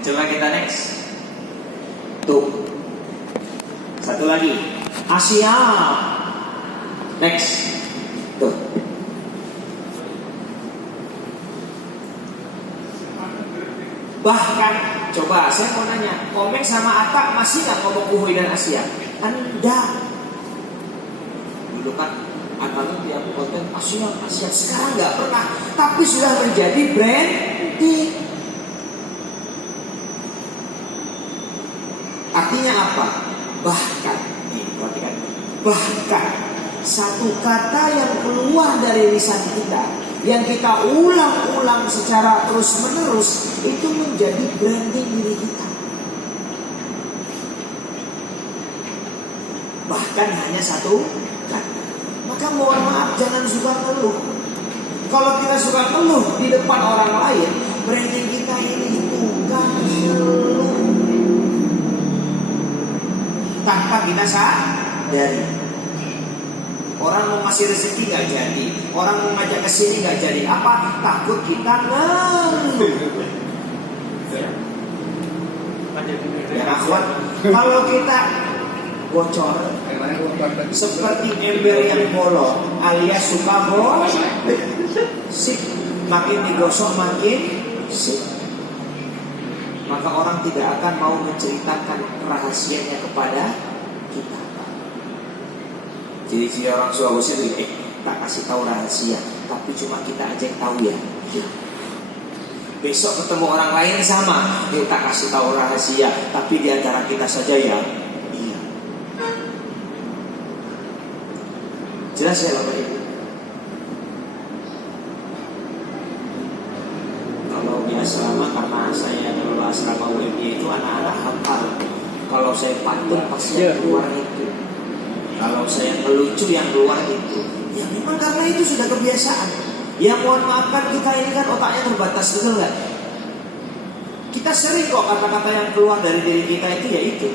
Coba kita next. Tuh. Satu lagi. Asia. Next. Tuh. Bahkan, coba saya mau nanya, Komeng sama Atta masih nggak ngomong Uhuy dan Asia? Anda. Dulu kan Atta tiap konten Asia, Asia. Sekarang nggak pernah, tapi sudah menjadi branding. Artinya apa? Bahkan, nih perhatikan, bahkan satu kata yang keluar dari lisan kita, yang kita ulang-ulang secara terus-menerus, itu menjadi branding diri kita. Bahkan hanya satu kata. Maka mohon maaf, jangan suka ngeluh. Kalau kita suka ngeluh di depan orang lain, branding kita ini bukan ngeluh. Tanpa kita sadari. Orang mau ngasih rezeki gak jadi, orang mau ngajak ke sini gak jadi. Apa? Takut kita ngeluh. Ya akhwat, kalau kita bocor seperti ember yang bolong alias suka sip, makin digosok makin sip, maka orang tidak akan mau menceritakan rahasianya kepada kita. Jadi orang Sulawesi itu tak kasih tahu rahasia, tapi cuma kita aja yang tahu ya. Besok ketemu orang lain sama, tak kasih tahu rahasia, tapi di antara kita saja ya. Iya. Jelas ya Bapak Ibu? Kalau biasa lama karena saya dulu asrama UMY itu anak-anak hafal. Kalau saya pantun pasti yang keluar itu. Kalau saya ngelucu yang keluar itu. Ya memang karena itu sudah kebiasaan. Ya mohon maafkan, kita ini kan otaknya terbatas, betul nggak? Kita sering kok kata-kata yang keluar dari diri kita itu ya itu.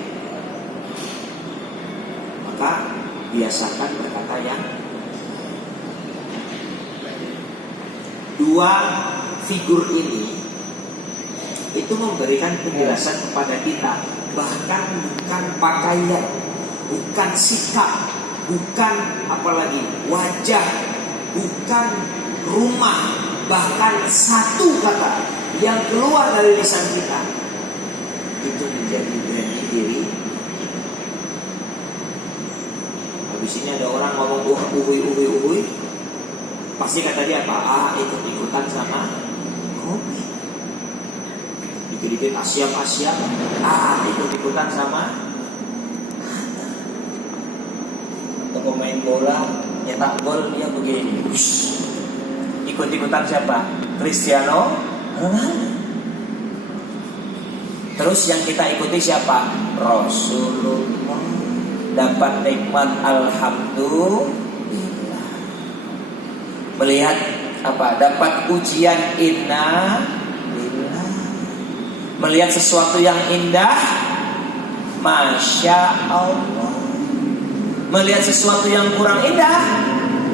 Maka biasakan berkata yang dua figur ini itu memberikan penjelasan kepada kita. Bahkan bukan pakaian, bukan sikap, bukan apalagi wajah, bukan rumah, bahkan satu kata yang keluar dari lisan kita itu menjadi branding diri. Habis ini ada orang ngomong uhui, pasti kata dia apa? Ikut-ikutan sama kopi. Dikit-dikit Asia, ikut-ikutan sama atau pemain bola nyetak gol dia begini. Ikut-ikutan siapa? Cristiano Ronaldo. Terus yang kita ikuti siapa? Rasulullah. Dapat nikmat alhamdulillah. Melihat apa? Dapat ujian inna lillah. Melihat sesuatu yang indah, masya Allah. Melihat sesuatu yang kurang indah,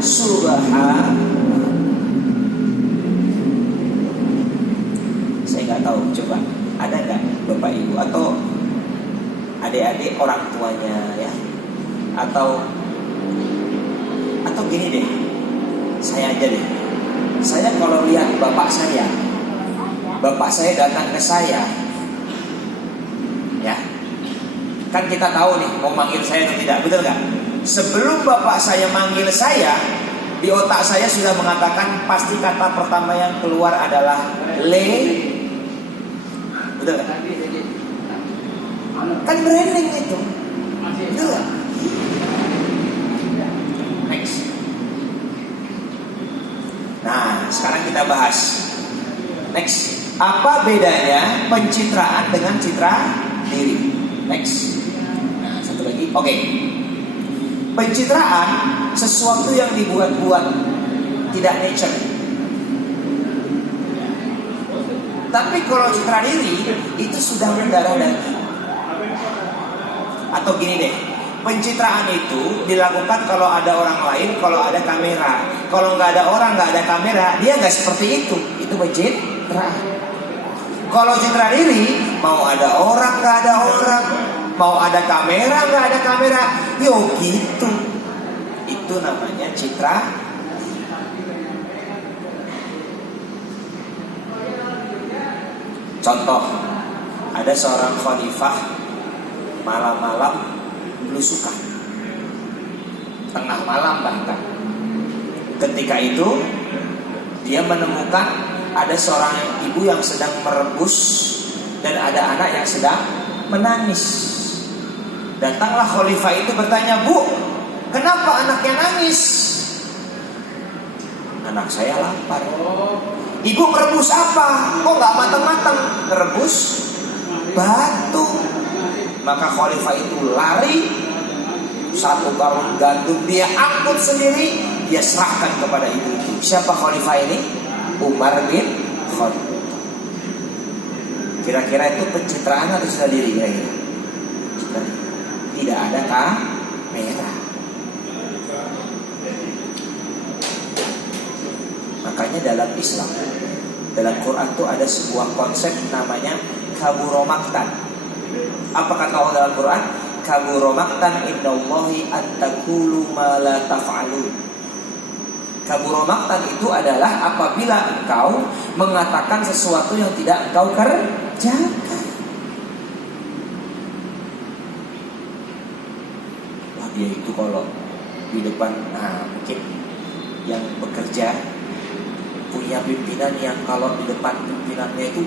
subhanallah. Saya nggak tahu, coba ada nggak Bapak Ibu atau adik-adik orang tuanya ya, atau gini deh, saya aja deh. Saya kalau lihat bapak saya datang ke saya, ya, kan kita tahu nih mau manggil saya atau tidak, betul nggak? Sebelum bapak saya manggil saya, di otak saya sudah mengatakan pasti kata pertama yang keluar adalah le, betul nggak? Kan branding itu, betul nggak? Next. Nah, sekarang kita bahas. Next. Apa bedanya pencitraan dengan citra diri? Next. Satu lagi. Oke. Pencitraan sesuatu yang dibuat-buat, tidak nature. Tapi kalau citra diri itu sudah mendarah daging. Atau gini deh, pencitraan itu dilakukan kalau ada orang lain, kalau ada kamera. Kalau nggak ada orang, nggak ada kamera, dia nggak seperti itu. Itu pencitraan. Kalau citra diri, mau ada orang nggak ada orang, mau ada kamera nggak ada kamera, yo gitu. Itu namanya citra. Contoh, ada seorang khalifah malam-malam belusukan, tengah malam bahkan. Ketika itu dia menemukan ada seorang ibu yang sedang merebus dan ada anak yang sedang menangis. Datanglah khalifah itu bertanya, "Bu, kenapa anaknya nangis?" "Anak saya lapar." "Ibu merebus apa? Kok gak matang-matang?" "Merebus batu." Maka khalifah itu lari, 1 karung gandum dia angkut sendiri, dia serahkan kepada ibu itu. Siapa khalifah ini? Umar bin Khattab. Kira-kira itu pencitraan atau citra diri kira-kira? Tidak ada kamera. Makanya dalam Islam, dalam Quran itu ada sebuah konsep namanya kaburo maktan. Apa kata Allah dalam Quran? Kaburo maktan indallahi an taqulu ma la taf'alun. Kaburo maktan itu adalah apabila engkau mengatakan sesuatu yang tidak engkau kerjakan. Wah, dia itu kalau di depan, mungkin yang bekerja punya pimpinan yang kalau di depan pimpinannya itu,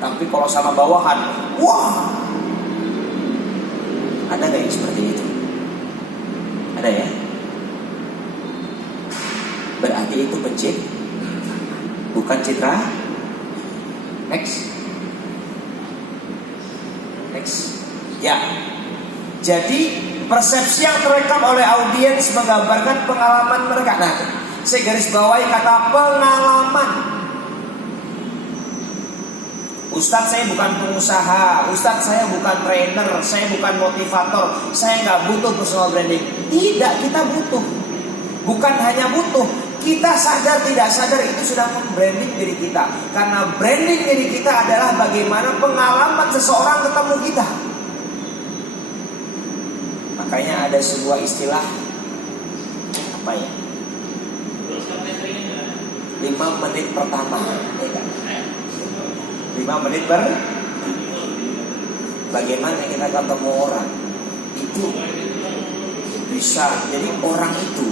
tapi kalau sama bawahan, wah, ada gak yang seperti itu? Ada ya? Berarti itu pencit, bukan citra. Next. Ya. Jadi persepsi yang terekam oleh audiens menggambarkan pengalaman mereka. Nah, saya garis bawahi kata pengalaman. Ustadz, saya bukan pengusaha, Ustadz, saya bukan trainer, saya bukan motivator, saya nggak butuh personal branding. Tidak, kita butuh. Bukan hanya butuh, kita sadar tidak sadar itu sudah membranding diri kita. Karena branding diri kita adalah bagaimana pengalaman seseorang ketemu kita. Makanya ada sebuah istilah, apa ya, 5 menit pertama, ya kan? 5 menit bagaimana kita ketemu orang itu bisa. Jadi orang itu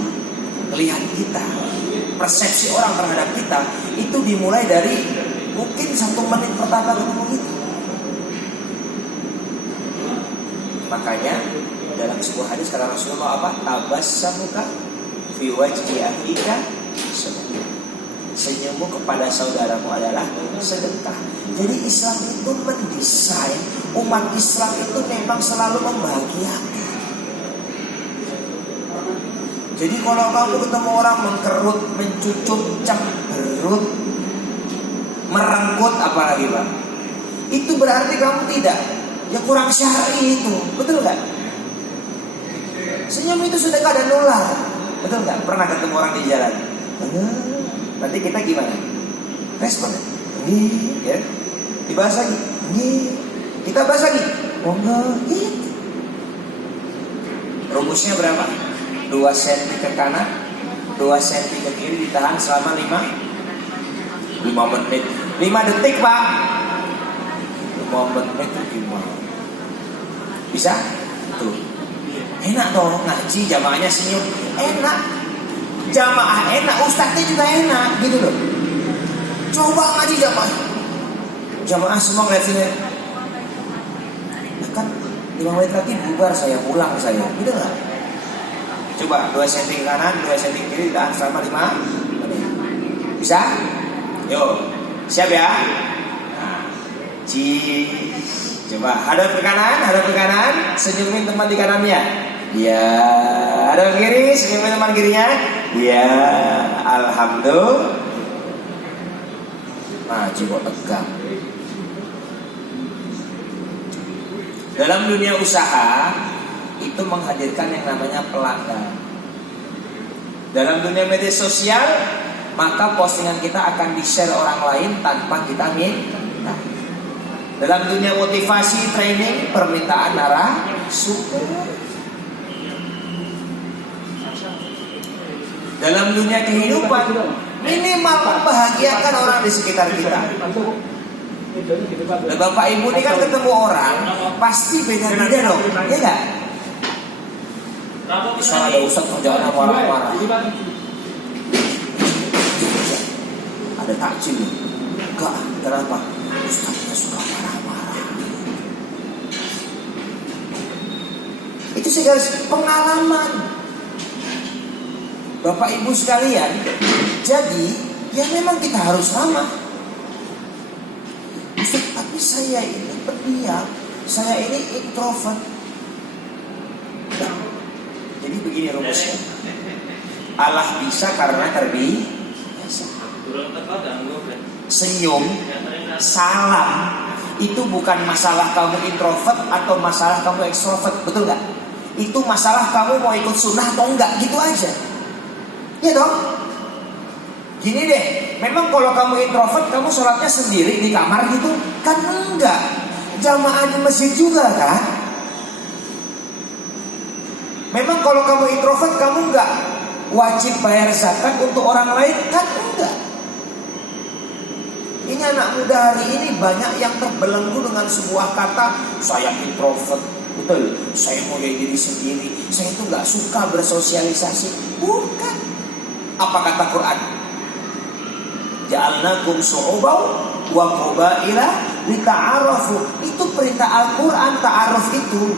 melihat kita, persepsi orang terhadap kita itu dimulai dari mungkin 1 menit pertama ketemu kita. Makanya dalam sebuah hadis kata Rasulullah apa? Tabassamuka fi wajhi akhika sedekah. Senyummu kepada saudaramu adalah sedekah. Jadi Islam itu mendesain umat Islam itu memang selalu membahagiakan. Jadi kalau kamu ketemu orang mengkerut, mencucut, cemberut, merenggut, apalagi Pak, itu berarti kamu tidak, ya kurang syar'i itu, betul nggak? Senyum itu sedekah dan nular, betul nggak? Pernah ketemu orang di jalan, nanti kita gimana? Respon, ya, dibahas lagi, kita bahas lagi, gitu. Rumusnya berapa? 2 cm ke kanan, 2 cm ke kiri, ditahan selama 5 menit. 5 detik Pak. 5 menit itu gimana? Bisa? Tuh. Enak dong ngaji, jamaahnya senyum. Enak. Jamaah enak, ustadznya juga enak, gitu loh. Coba ngaji jamaah. Jamaah semua ngeliat sini. Nah kan 5 menit lagi bubar, saya pulang saya. Gitu gak? Coba 2 cm ke kanan, 2 cm ke kiri, ditahan selama 5 menit. Bisa? Yuk, siap ya? Nah, coba hadap ke kanan, senyumin teman di kanannya. Ya, hadap ke kiri, senyumin teman kirinya. Ya, alhamdulillah. Nah, coba tegang. Dalam dunia usaha itu menghadirkan yang namanya pelanggan. Dalam dunia media sosial maka postingan kita akan di-share orang lain tanpa kita minta. Dalam dunia motivasi, training, permintaan narasumber. Dalam dunia kehidupan, minimal membahagiakan orang di sekitar kita. Nah, Bapak Ibu ini kan ketemu orang, pasti beda-beda dong, ya nggak? Bisa ada ustadz kerjaan marah-marah, ada takjil, enggak, kenapa? Ustadznya suka marah-marah. Itu segala pengalaman. Bapak Ibu sekalian, jadi ya memang kita harus ramah. Tapi saya ini pendiam, saya ini introvert. Nah, jadi begini rumusnya. Allah bisa karena terbiasa. Senyum, salam itu bukan masalah kamu introvert atau masalah kamu ekstrovert, betul nggak? Itu masalah kamu mau ikut sunnah atau enggak, gitu aja. Ya dong. Gini deh, memang kalau kamu introvert, kamu sholatnya sendiri di kamar gitu? Kan enggak. Jamaah di masjid juga kan? Memang kalau kamu introvert, kamu enggak wajib bayar zakat untuk orang lain? Kan enggak. Ini anak muda hari ini banyak yang terbelenggu dengan sebuah kata, saya introvert. Betul, saya mau jadi diri sendiri, saya itu enggak suka bersosialisasi. Bukan. Apa kata Quran? Ja'alnakum syu'uban wa qabaila lita'arafu. Itu perintah Al-Quran, ta'aruf itu.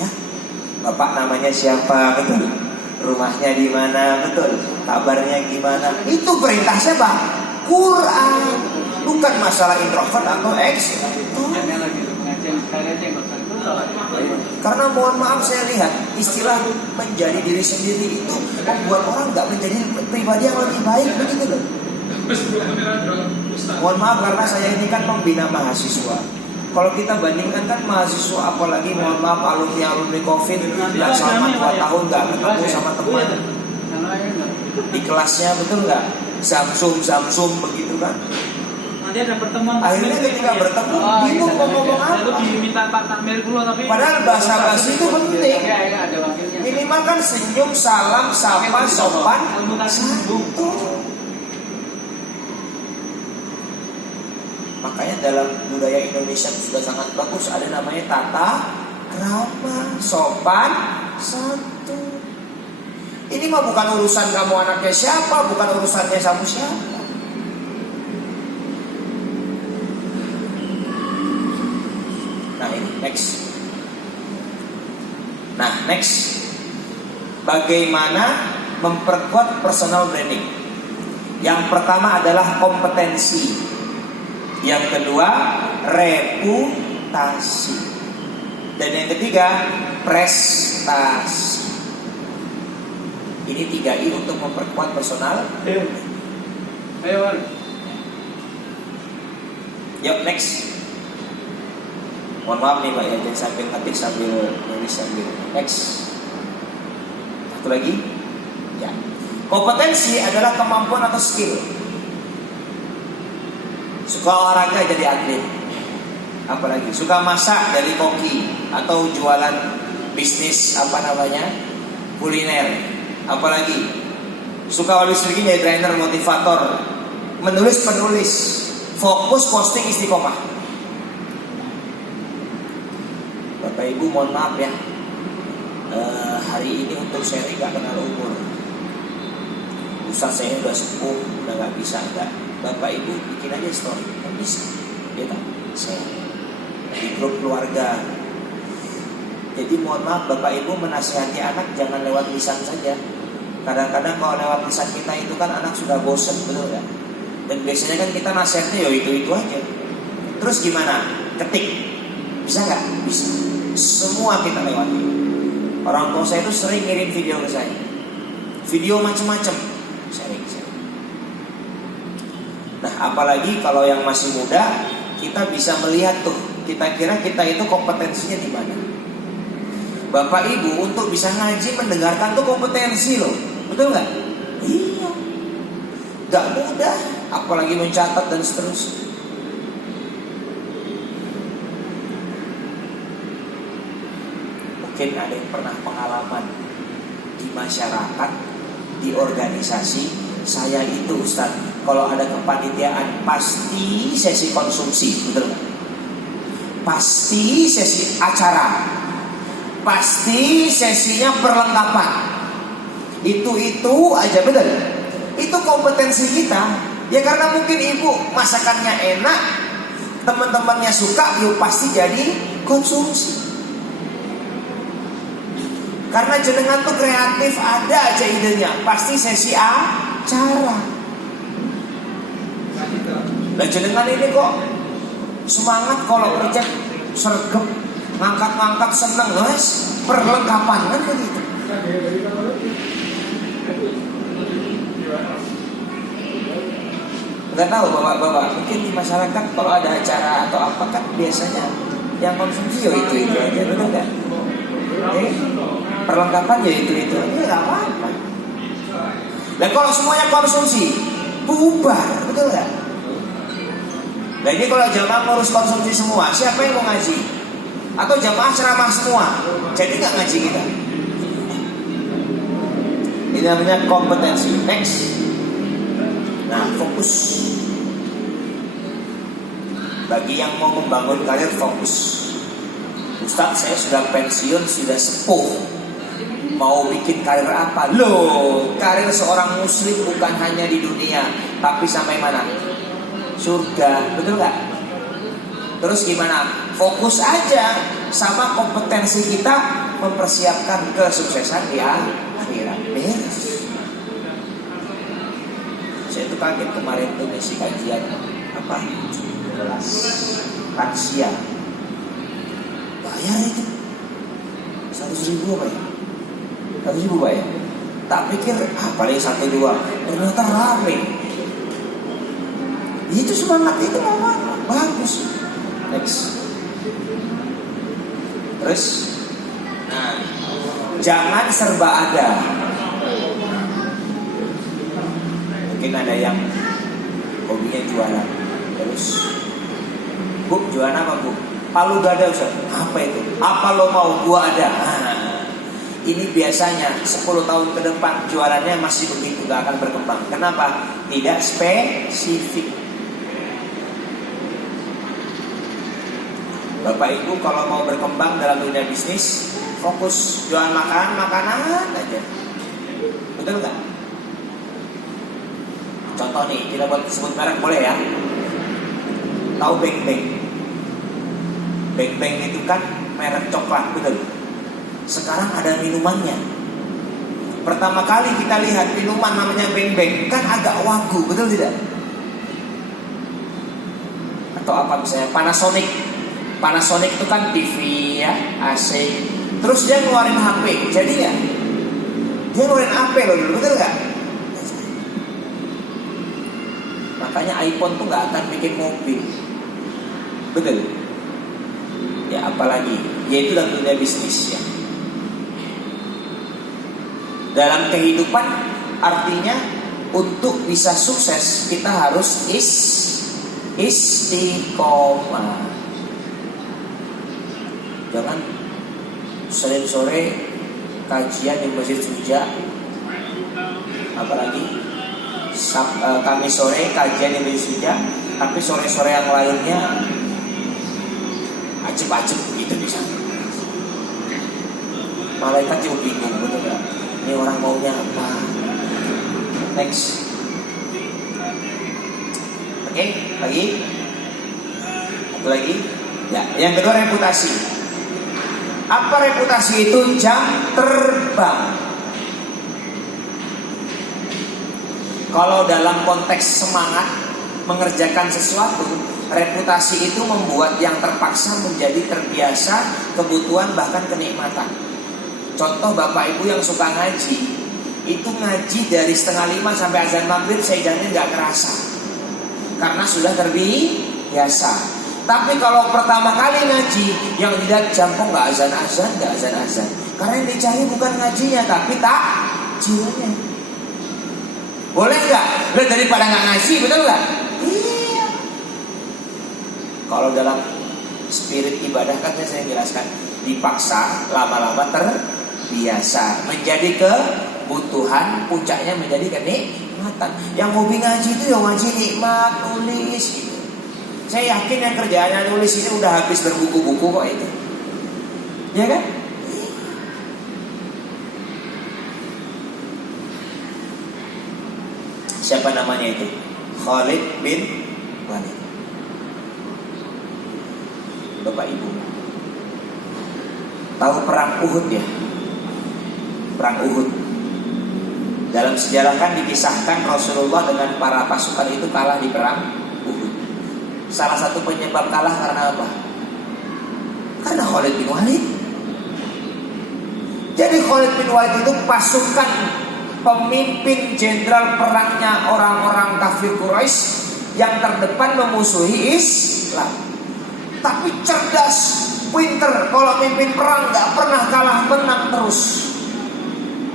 Ya. Bapak namanya siapa? Betul. Rumahnya di mana? Betul. Kabarnya gimana? Itu perintah siapa? Quran. Bukan masalah introvert atau extrovert. Karena mohon maaf, saya lihat istilah menjadi diri sendiri itu membuat orang nggak menjadi pribadi yang lebih baik, begitu loh. Mohon maaf, karena saya ini kan membina mahasiswa. Kalau kita bandingkan kan mahasiswa, apalagi mohon maaf alumni COVID yang selama 2 tahun nggak ketemu sama teman di kelasnya, betul nggak? Samsung begitu kan? Nanti ada pertemuan. Akhirnya ketika bertemu bingung mau ngomong apa. Diminta Pak Takmir dulu, tapi padahal bahasa basi itu penting. Minimal kan senyum, salam, sapa, sopan, satu. Makanya dalam budaya Indonesia sudah sangat bagus, ada namanya tata krama, sopan, satu. Ini mah bukan urusan kamu anaknya siapa, bukan urusannya kamu siapa. Next. Bagaimana memperkuat personal branding? Yang pertama adalah kompetensi. Yang kedua, reputasi. Dan yang ketiga, prestasi. Ini 3I untuk memperkuat personal. Yuk, next. Mohon maaf nih Pak ya, jangan sambil ketik sambil nulis sambil. Next. Satu lagi. Ya. Kompetensi adalah kemampuan atau skill. Suka olahraga jadi atlet. Apalagi suka masak dari koki atau jualan bisnis kuliner. Apalagi suka listrik jadi trainer motivator, penulis, fokus posting istiqomah. Bapak Ibu mohon maaf ya, hari ini untuk sharing gak kenal umur. Ustaz saya udah sepuh, udah gak bisa enggak. Bapak Ibu bikin aja story, kan bisa. Ya tak? Saya di grup keluarga. Jadi mohon maaf Bapak Ibu menasihati anak jangan lewat lisan saja. Kadang-kadang kalau lewat lisan kita itu kan anak sudah bosen, betul gak? Dan biasanya kan kita nasihatnya ya itu aja. Terus gimana? Ketik. Bisa gak? Bisa. Semua kita lewati. Orang tua saya itu sering ngirim video ke saya. Video macam-macam. Sharing. Nah, apalagi kalau yang masih muda, kita bisa melihat tuh, kita kira kita itu kompetensinya di mana. Bapak Ibu untuk bisa ngaji mendengarkan tuh kompetensi loh, betul nggak? Iya. Gak mudah, apalagi mencatat dan seterusnya. Mungkin ada yang pernah pengalaman di masyarakat, di organisasi. Saya itu Ustaz, kalau ada kepanitiaan pasti sesi konsumsi, betul nggak? Pasti sesi acara, pasti sesinya perlengkapan. Itu aja, betul. Itu kompetensi kita. Ya karena mungkin ibu masakannya enak, teman-temannya suka, yuk pasti jadi konsumsi. Karena jenengan tuh kreatif, ada aja idenya, pasti sesi acara. Nah jenengan ini kok semangat kalau kerja, sergap, ngangkat-ngangkat, seneng, guys, perlengkapan kan begitu. Nggak tahu bapak-bapak, mungkin di masyarakat kalau ada acara atau apa kan biasanya yang konsumsi ya itu aja, betul nggak? Perlengkapan ya itu aja, nggak apa-apa. Dan kalau semuanya konsumsi, bubar, betul nggak? Nah ini kalau jamaah ngurus konsumsi semua, siapa yang mau ngaji? Atau jamaah ceramah semua, jadi nggak ngaji kita? Ini namanya kompetensi. Next. Nah, fokus. Bagi yang mau membangun karir, fokus. Ustaz, saya sudah pensiun, sudah sepuh, mau bikin karir apa? Loh, karir seorang muslim bukan hanya di dunia, tapi sampai mana? Surga, betul nggak? Terus gimana? Fokus aja sama kompetensi kita mempersiapkan kesuksesan di akhirat. Saya itu kaget kemarin tuh ngisi kajian apa? 17 lansia. Bayar itu 100.000 apa ya? 100.000 bayar. Tak pikir paling 1-2, ternyata rame. Itu semangat itu memang bagus. Next. Terus, nah, jangan serba ada. Mungkin ada yang hobinya jualan. Terus, Bu, jualan apa Bu? Palu gada Ustaz. Apa itu? Apa lo mau? Gua ada. Nah, ini biasanya 10 tahun ke depan jualannya masih begitu, gak akan berkembang. Kenapa? Tidak spesifik. Bapak Ibu kalau mau berkembang dalam dunia bisnis, fokus jualan makanan aja. Betul nggak? Contoh nih, kita buat sebut merek boleh ya? Tahu Beng Beng? Beng Beng itu kan merek coklat, betul? Sekarang ada minumannya. Pertama kali kita lihat minuman namanya Beng Beng, kan agak wagu, betul tidak? Atau apa misalnya Panasonic itu kan TV ya, AC. Terus dia ngeluarin HP, jadi ya dia ngeluarin HP loh dulu, betul nggak? Makanya iPhone tuh nggak akan bikin mobil, betul? Ya apalagi, yaitu dalam dunia bisnis ya. Dalam kehidupan artinya untuk bisa sukses kita harus istiqomah. Jangan Senin sore kajian di Masjid Suja, apalagi Kamis sore kajian di Masjid Suja, tapi sore-sore yang lainnya acep-acep begitu bisa. Malaikat juga bingung, betul gak? Ini orang maunya apa? Next. Oke, lagi. Satu lagi. Ya, yang kedua reputasi. Apa reputasi itu? Jam terbang. Kalau dalam konteks semangat mengerjakan sesuatu, reputasi itu membuat yang terpaksa menjadi terbiasa, kebutuhan bahkan kenikmatan. Contoh Bapak Ibu yang suka ngaji, itu ngaji dari 4:30 sampai azan maghrib, saya jamin gak kerasa, karena sudah terbiasa. Tapi kalau pertama kali ngaji, yang dilihat jam kok gak azan-azan, karena yang dicari bukan ngajinya, tapi takjilnya. Boleh nggak? Lah daripada nggak ngaji, betul nggak? Iya. Kalau dalam spirit ibadah kan saya jelaskan, dipaksa lama-lama terbiasa menjadi kebutuhan, puncaknya menjadi kenikmatan. Yang hobi ngaji itu ya ngaji nikmat, nulis gitu. Saya yakin yang kerjaannya nulis ini udah habis berbuku-buku kok itu. Ya kan? Siapa namanya itu? Khalid bin Walid. Bapak Ibu tahu perang Uhud ya? Perang Uhud. Dalam sejarah kan dikisahkan Rasulullah dengan para pasukan itu kalah di perang Uhud. Salah satu penyebab kalah karena apa? Karena Khalid bin Walid. Jadi Khalid bin Walid itu pasukan pemimpin jenderal perangnya orang-orang kafir Quraisy yang terdepan memusuhi Islam. Tapi cerdas, pinter, kalau mimpin perang gak pernah kalah, menang terus.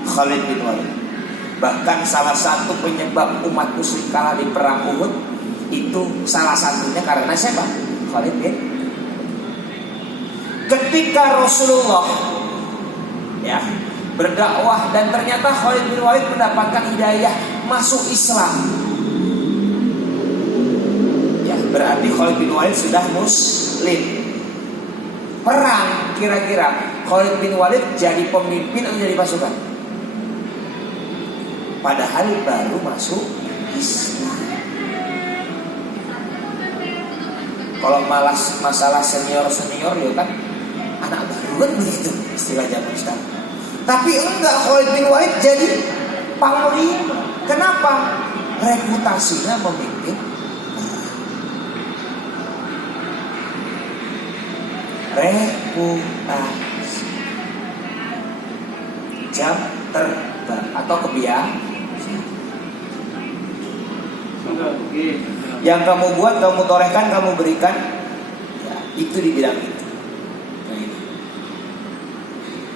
Khalid bin Walid. Bahkan salah satu penyebab umat muslim kalah di perang Uhud itu salah satunya karena siapa? Khalid bin. Ketika Rasulullah ya berdakwah dan ternyata Khalid bin Walid mendapatkan hidayah masuk Islam. Ya, berarti Khalid bin Walid sudah muslim. Perang kira-kira Khalid bin Walid jadi pemimpin atau jadi pasukan? Padahal baru masuk Islam. Kalau masalah senior-senior ya kan anak baru kan begitu istilah zaman sekarang. Tapi enggak, Khalid bin Walid jadi panglima. Kenapa? Reputasinya memimpin. Reputasi. Jam terbang atau kebiasaan. Yang kamu buat, kamu torehkan, kamu berikan, ya, itu di bidang itu.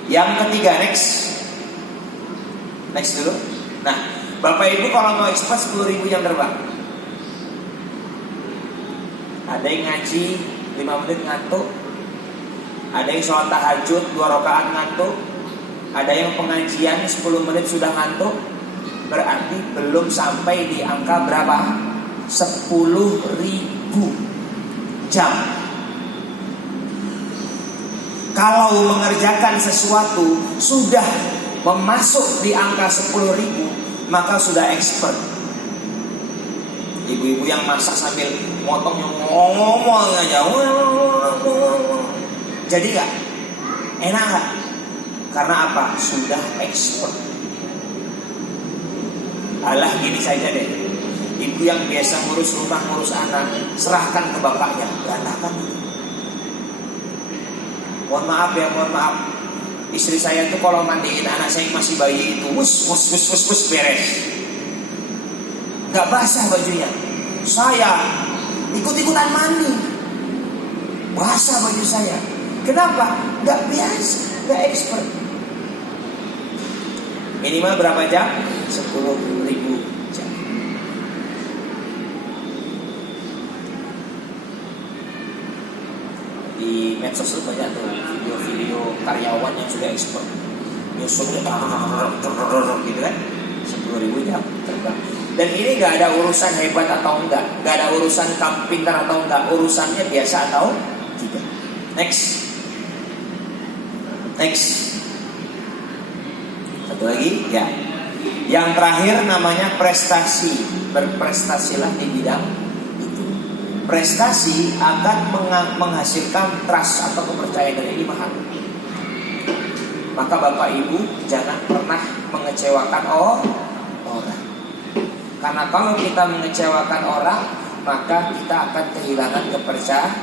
Yang ketiga, next dulu. Nah, Bapak Ibu kalau mau ekspor 10.000 jam terbang. Ada yang ngaji 5 menit ngantuk. Ada yang sholat tahajud 2 rakaat ngantuk. Ada yang pengajian 10 menit sudah ngantuk. Berarti belum sampai di angka berapa? 10.000 jam. Kalau mengerjakan sesuatu sudah memasuk di angka 10.000, maka sudah expert. Ibu-ibu yang masak sambil motong ngomong aja, jadi gak? Enak gak? Karena apa? Sudah expert. Alah gini saja deh. Ibu yang biasa ngurus rumah, ngurus anak, serahkan ke bapaknya, berantakan. Mohon maaf ya, mohon maaf. Istri saya tuh kalau mandiin anak saya masih bayi itu, wus beres. Gak basah bajunya. Saya ikut-ikutan mandi, basah baju saya. Kenapa? Gak biasa, gak expert. Minimal berapa jam? 10.000 jam. Di medsos itu banyak tuh video-video karyawan yang sudah expert, nyusunnya gitu kan, 10.000 jam terbang. Dan ini gak ada urusan hebat atau enggak, gak ada urusan kamu pintar atau enggak, urusannya biasa atau tidak. Next. Satu lagi ya. Yang terakhir namanya prestasi. Berprestasilah di bidang itu. Prestasi akan menghasilkan trust atau kepercayaan dari mahal. Maka Bapak Ibu jangan pernah mengecewakan orang. Karena kalau kita mengecewakan orang, maka kita akan kehilangan kepercayaan.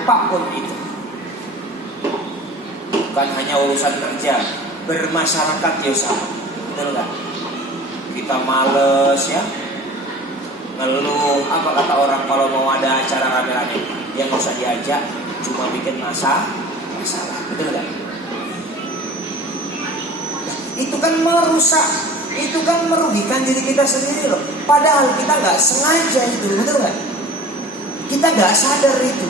Apapun itu, bukan hanya urusan kerja, bermasyarakat ya sama, betul nggak? Kita males ya, ngeluh. Apa kata orang kalau mau ada acara rame-rame, yang nggak usah diajak, cuma bikin masalah, betul nggak? itu kan merusak, itu kan merugikan diri kita sendiri loh. Padahal kita nggak sengaja itu, betul nggak? Kita nggak sadar itu.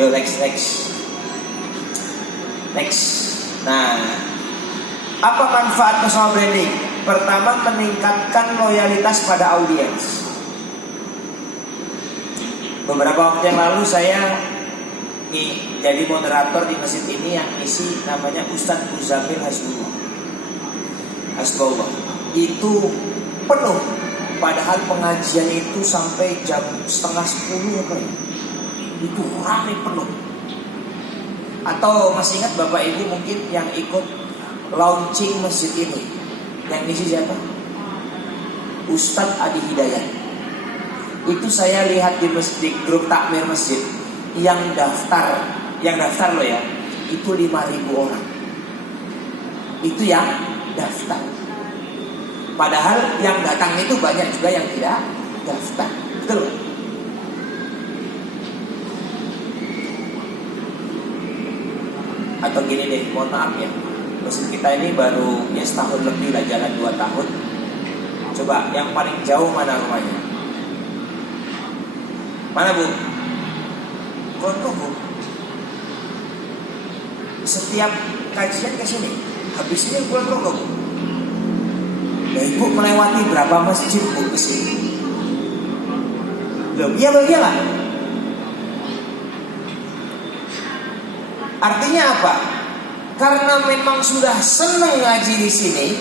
Yo, next. Nah, apa manfaat personal branding? Pertama, meningkatkan loyalitas pada audiens. Beberapa waktu yang lalu saya jadi moderator di masjid ini yang isi namanya Ustadz Muzamil Hasbullah. Itu penuh, padahal pengajian itu sampai jam 9:30 apa ya? Itu ramai penuh. Atau masih ingat Bapak Ibu mungkin yang ikut launching masjid ini, yang isi siapa? Ustadz Adi Hidayat. Itu saya lihat di masjid, grup takmir masjid, yang daftar loh ya, itu 5.000 orang. Itu yang daftar. Padahal yang datang itu banyak juga yang tidak daftar. Betul? Atau gini deh, mohon maaf ya, masjid kita ini baru ya setahun lebih lah, jalan 2 tahun. Coba yang paling jauh mana rumahnya? Mana Bu? Kontok Bu. Setiap kajian ke sini, habis ini pulang Bu. Ya Ibu melewati berapa masjid Bu ke sini? Loh, iya lah. Artinya apa? Karena memang sudah senang ngaji di sini,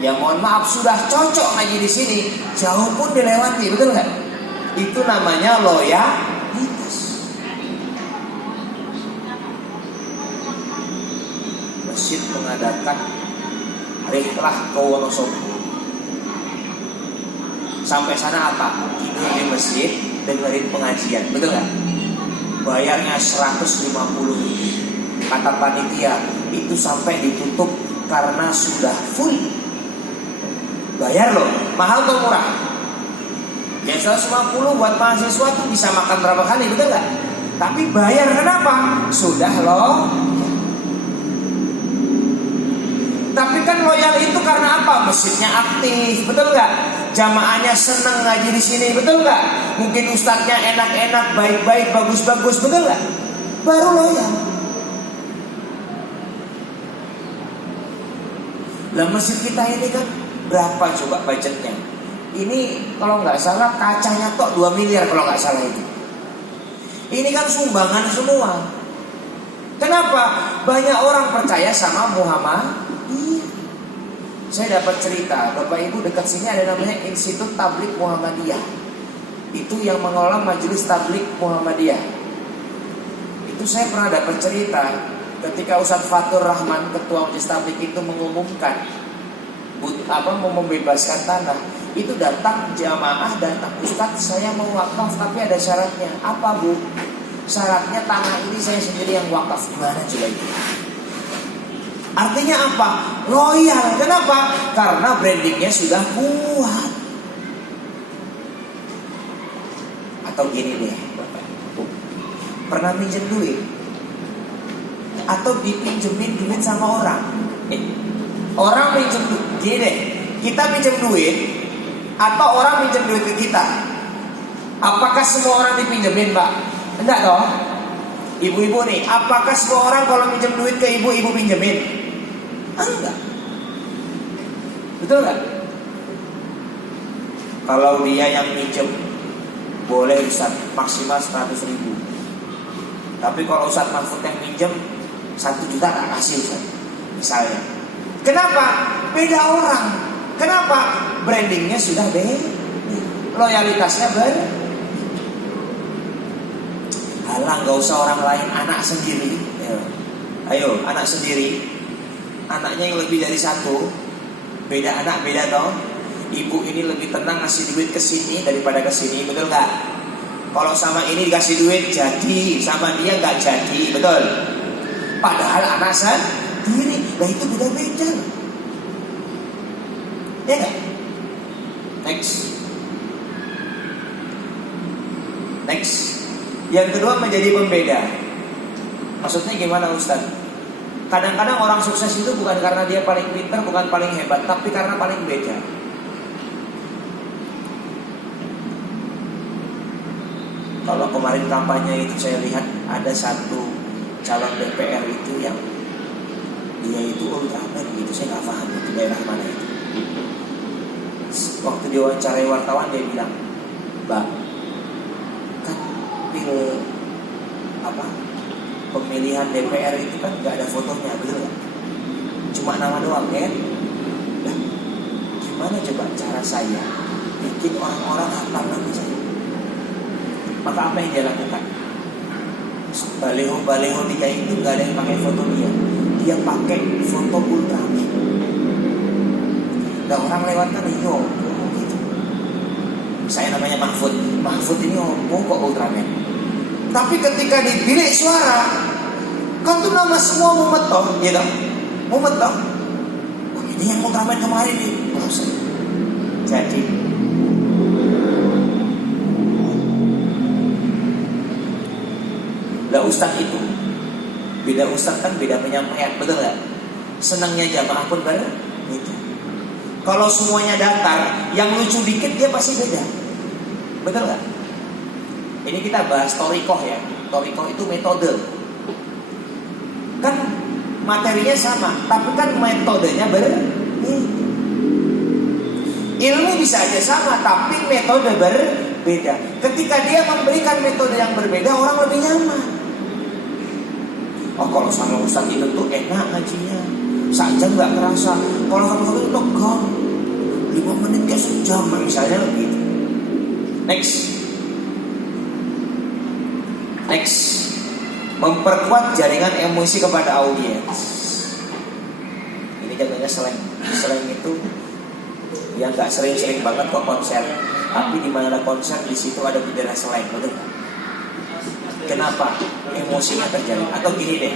ya mohon maaf sudah cocok ngaji di sini, jauh pun dilewati, betul nggak? Itu namanya loyalitas. Masjid mengadakan rihlah ke Wonosobo. Sampai sana apa? Tidur di masjid, dengerin pengajian, betul nggak? Bayarnya 150.000. Kata panitia itu sampai ditutup karena sudah full. Bayar loh, mahal atau murah? Ya 150 buat mahasiswa tuh bisa makan berapa kali, betul nggak? Tapi bayar kenapa? Sudah loh. Tapi kan loyal itu karena apa? Masjidnya aktif, betul nggak? Jamaahnya senang ngaji di sini, betul nggak? Mungkin ustadznya enak-enak, baik-baik, bagus-bagus, betul nggak? Baru loyal. Lah masjid kita ini kan berapa coba budgetnya? Ini kalau nggak salah kacanya tok 2 miliar kalau nggak salah itu. Ini kan sumbangan semua. Kenapa? Banyak orang percaya sama Muhammad. Saya dapat cerita, Bapak Ibu dekat sini ada namanya Institut Tablik Muhammadiyah. Itu yang mengelola Majelis Tablik Muhammadiyah. Itu saya pernah dapat cerita ketika Ustadz Fatur Rahman, Ketua Majelis Tablik itu mengumumkan mau membebaskan tanah. Itu datang jamaah, datang Ustadz saya mau wakaf tapi ada syaratnya. Apa Bu? Syaratnya tanah ini saya sendiri yang wakaf. Gimana coba itu? Artinya apa? Loyal. Kenapa? Karena brandingnya sudah kuat. Atau gini deh, pernah minjem duit atau dipinjemin duit sama orang? Orang minjem duit, gini deh, kita minjem duit atau orang minjem duit ke kita? Apakah semua orang dipinjemin, Pak? Enggak dong. Ibu-ibu nih, apakah semua orang kalau minjem duit ke ibu pinjemin? Enggak. Betul nggak? Kalau dia yang minjem, boleh Ustaz maksimal 100.000. Tapi kalau Ustaz Mahfud yang minjem 1 juta tak kasih Ustaz, misalnya. Kenapa? Beda orang. Kenapa? Brandingnya sudah beda, loyalitasnya beda. Halah, nggak usah orang lain, anak sendiri. Ayo, anak sendiri. Anaknya yang lebih dari 1, beda anak, beda toh. Ibu ini lebih tenang ngasih duit ke sini daripada ke sini, betul nggak? Kalau sama ini dikasih duit jadi, sama dia nggak jadi, betul? Padahal anak sendiri, nah itu beda-beda. Ya nggak? Next. Yang kedua menjadi pembeda. Maksudnya gimana Ustaz? Kadang-kadang orang sukses itu bukan karena dia paling pintar, bukan paling hebat, tapi karena paling beda. Kalau kemarin kampanye itu saya lihat ada satu calon DPR itu yang dia itu ultraman gitu, saya nggak paham itu daerah mana itu. Waktu diwawancarai wartawan dia bilang, "Bang, kan pemilihan DPR itu kan nggak ada fotonya, betul nggak? Cuma nama doang kan? Nah, gimana coba cara saya bikin orang-orang hafal nama saya?" Maka apa yang dia lakukan? Baleho-baleho dia itu nggak ada yang pakai foto dia. Dia pakai foto Ultraman. Dan orang lewat kan, yo, gitu. Saya namanya Mahfud. Mahfud ini kok Ultraman. Tapi ketika di bilik suara, kan tuh nama semua Muhammad toh, gitu. Muhammad toh. Oh, ini yang Ultraman kemarin nih. Jadi ustaz itu beda, ustaz kan beda penyampaian, betul nggak? Senangnya jamaah pun beda. Gitu. Kalau semuanya datar, yang lucu dikit dia pasti beda, betul nggak? Ini kita bahas torikoh ya. Torikoh itu metode. Kan materinya sama, tapi kan metodenya berbeda. Ilmu bisa aja sama, tapi metode berbeda. Ketika dia memberikan metode yang berbeda, orang lebih nyaman. Oh, kalau sama ustaz itu tuh enak ngajinya, saja nggak kerasa. Kalau sama itu tegang, 5 menit kayak sejam misalnya begitu. Next, memperkuat jaringan emosi kepada audiens. Ini jadinya slang itu yang nggak sering-sering banget kok konser, tapi di mana ada konser di situ ada bendera slang, betul nggak? Kenapa? Emosinya terjadi. Atau gini deh,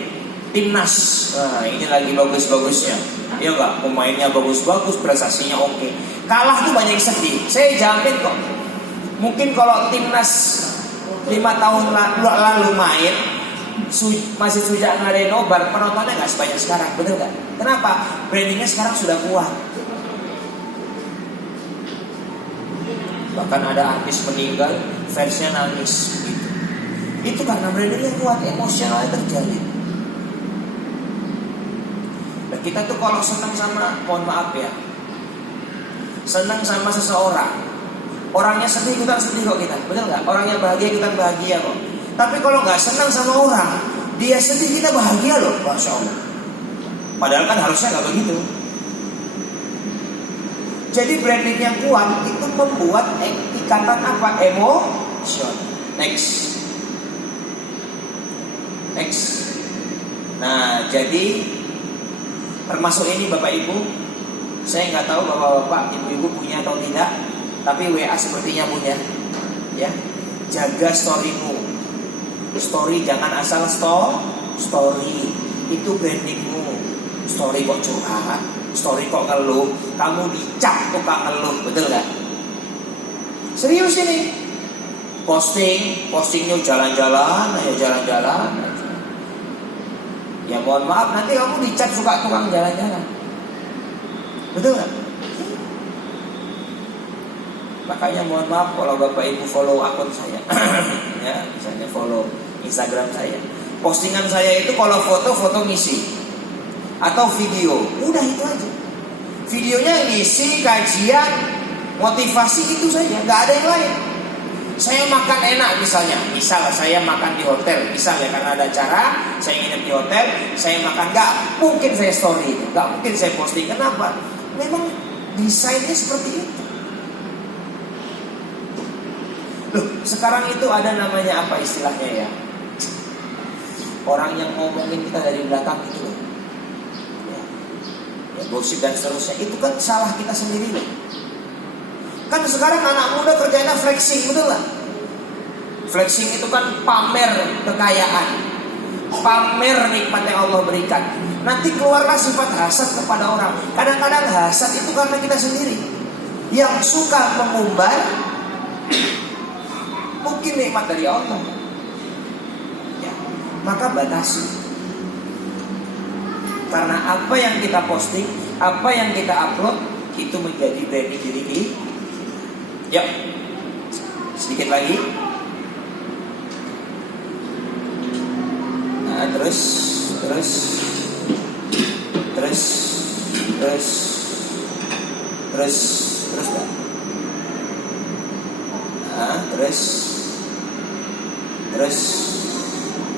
timnas, nah ini lagi bagus-bagusnya, ya nggak, pemainnya bagus-bagus, prestasinya oke. Kalah tuh banyak sedih. Saya jamin kok. Mungkin kalau timnas 5 tahun lalu main, masih Suja ngadain nobar, penontonnya nggak sebanyak sekarang, betul nggak? Kenapa? Brandingnya sekarang sudah kuat. Bahkan ada artis meninggal, fansnya nangis gitu. Itu karena brandingnya kuat, emosionalnya terjadi. Nah, kita tuh kalau senang sama, mohon maaf ya, senang sama seseorang, orangnya sedih ikutan sedih kok kita, betul nggak? Orangnya bahagia ikutan bahagia kok. Tapi kalau nggak senang sama orang, dia sedih kita bahagia loh, masya Allah. Padahal kan harusnya nggak begitu. Jadi branding yang kuat itu membuat ikatan apa? Emosional. Next. Nah, jadi termasuk ini Bapak Ibu, saya nggak tahu Bapak Ibu punya atau tidak, tapi WA sepertinya punya. Ya, jaga storymu. Story jangan asal story. Itu brandingmu. Story kok curhat, story kok ngeluh, kamu dicap tukang ngeluh, betul nggak? Serius ini. Postingnya jalan-jalan. Ya mohon maaf, nanti kamu dicap suka tukang jalan-jalan, betul nggak? Makanya mohon maaf kalau Bapak Ibu follow akun saya, ya misalnya follow Instagram saya, postingan saya itu kalau foto ngisi atau video, udah itu aja. Videonya ngisi, kajian, motivasi itu saja, nggak ada yang lain. Saya makan enak misalnya, misal saya makan di hotel, misalnya karena ada acara, saya nginep di hotel, saya makan, nggak mungkin saya story, nggak mungkin saya posting. Kenapa? Memang desainnya seperti itu. Loh, sekarang itu ada namanya apa istilahnya ya? Orang yang ngomongin kita dari belakang itu loh. Ya, gosip dan seterusnya, itu kan salah kita sendiri loh. Kan sekarang anak muda kerjanya flexing, betul gak? Flexing itu kan pamer kekayaan, pamer nikmat yang Allah berikan. Nanti keluarlah sifat hasad kepada orang. Kadang-kadang hasad itu karena kita sendiri yang suka mengumbar mungkin nikmat dari Allah ya, maka batasi. Karena apa yang kita posting, apa yang kita upload, itu menjadi branding diri kita. Yuk, sedikit lagi. Nah, terus Pak. Nah, terus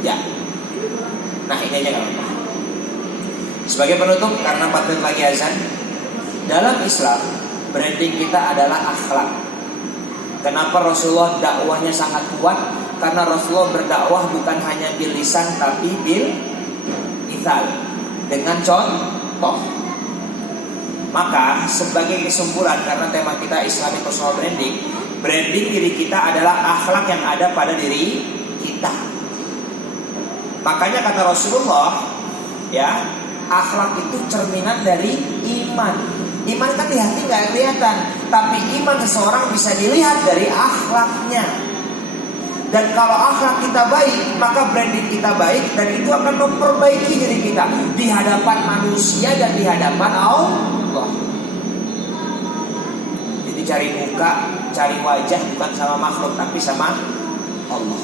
ya. Nah, ini aja kalau Pak. Sebagai penutup, karena 4 menit lagi azan, dalam Islam branding kita adalah akhlak. Kenapa Rasulullah dakwahnya sangat kuat? Karena Rasulullah berdakwah bukan hanya bil lisan tapi bil mithal, dengan contoh. Maka sebagai kesimpulan, karena tema kita Islamic Personal Branding, branding diri kita adalah akhlak yang ada pada diri kita. Makanya kata Rasulullah, ya, akhlak itu cerminan dari iman. Iman kan di hati nggak kelihatan, tapi iman seseorang bisa dilihat dari akhlaknya. Dan kalau akhlak kita baik, maka branding kita baik, dan itu akan memperbaiki diri kita di hadapan manusia dan di hadapan Allah. Jadi cari muka, cari wajah bukan sama makhluk, tapi sama Allah.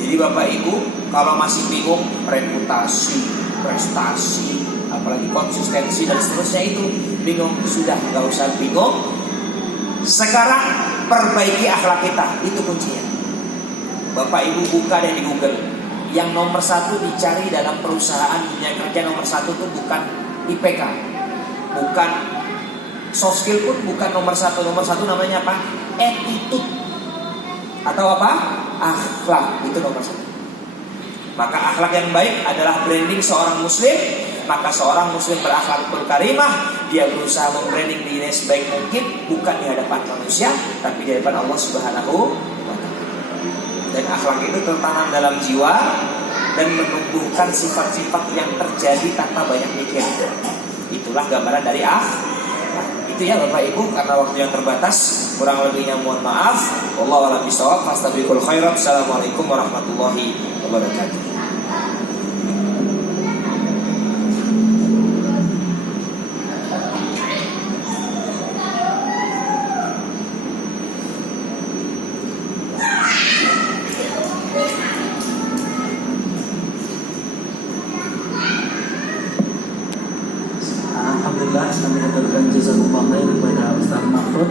Jadi Bapak Ibu, kalau masih bingung reputasi, prestasi, apalagi konsistensi dan seterusnya, itu bingung, sudah nggak usah bingung. Sekarang perbaiki akhlak kita, itu kuncinya. Bapak Ibu buka deh di Google, yang nomor 1 dicari dalam perusahaan dunia kerja, nomor 1 itu bukan IPK, bukan soft skill pun bukan nomor 1. Nomor 1 namanya apa? Attitude atau apa? Akhlak, itu nomor 1. Maka akhlak yang baik adalah branding seorang muslim. Maka seorang muslim berakhlakul karimah, dia berusaha membranding dirinya sebaik mungkin, bukan di hadapan manusia, tapi di hadapan Allah Subhanahu wa ta'ala. Dan akhlak itu tertanam dalam jiwa dan menumbuhkan sifat-sifat yang terjadi tanpa banyak mikir. Itulah gambaran dari akhlak. Itu ya Bapak Ibu, karena waktu yang terbatas, kurang lebihnya mohon maaf. Wallahu a'lam bishawab. Fastabiqul khairat. Assalamualaikum warahmatullahi wabarakatuh. Alhamdulillah, kami aturkan jazakumullah khair kepada Ustaz Mahfud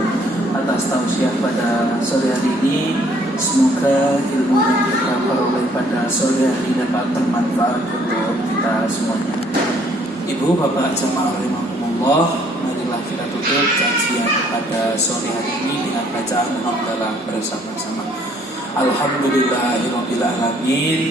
atas tausiah pada sore hari ini. Semoga ilmu yang kita peroleh pada sore hari dapat bermanfaat untuk kita semuanya. Ibu, Bapak jemaah rahimakumullah, marilah kita tutup kajian pada sore hari ini dengan bacaan hamdalah bersama-sama. Alhamdulillahirabbil alamin.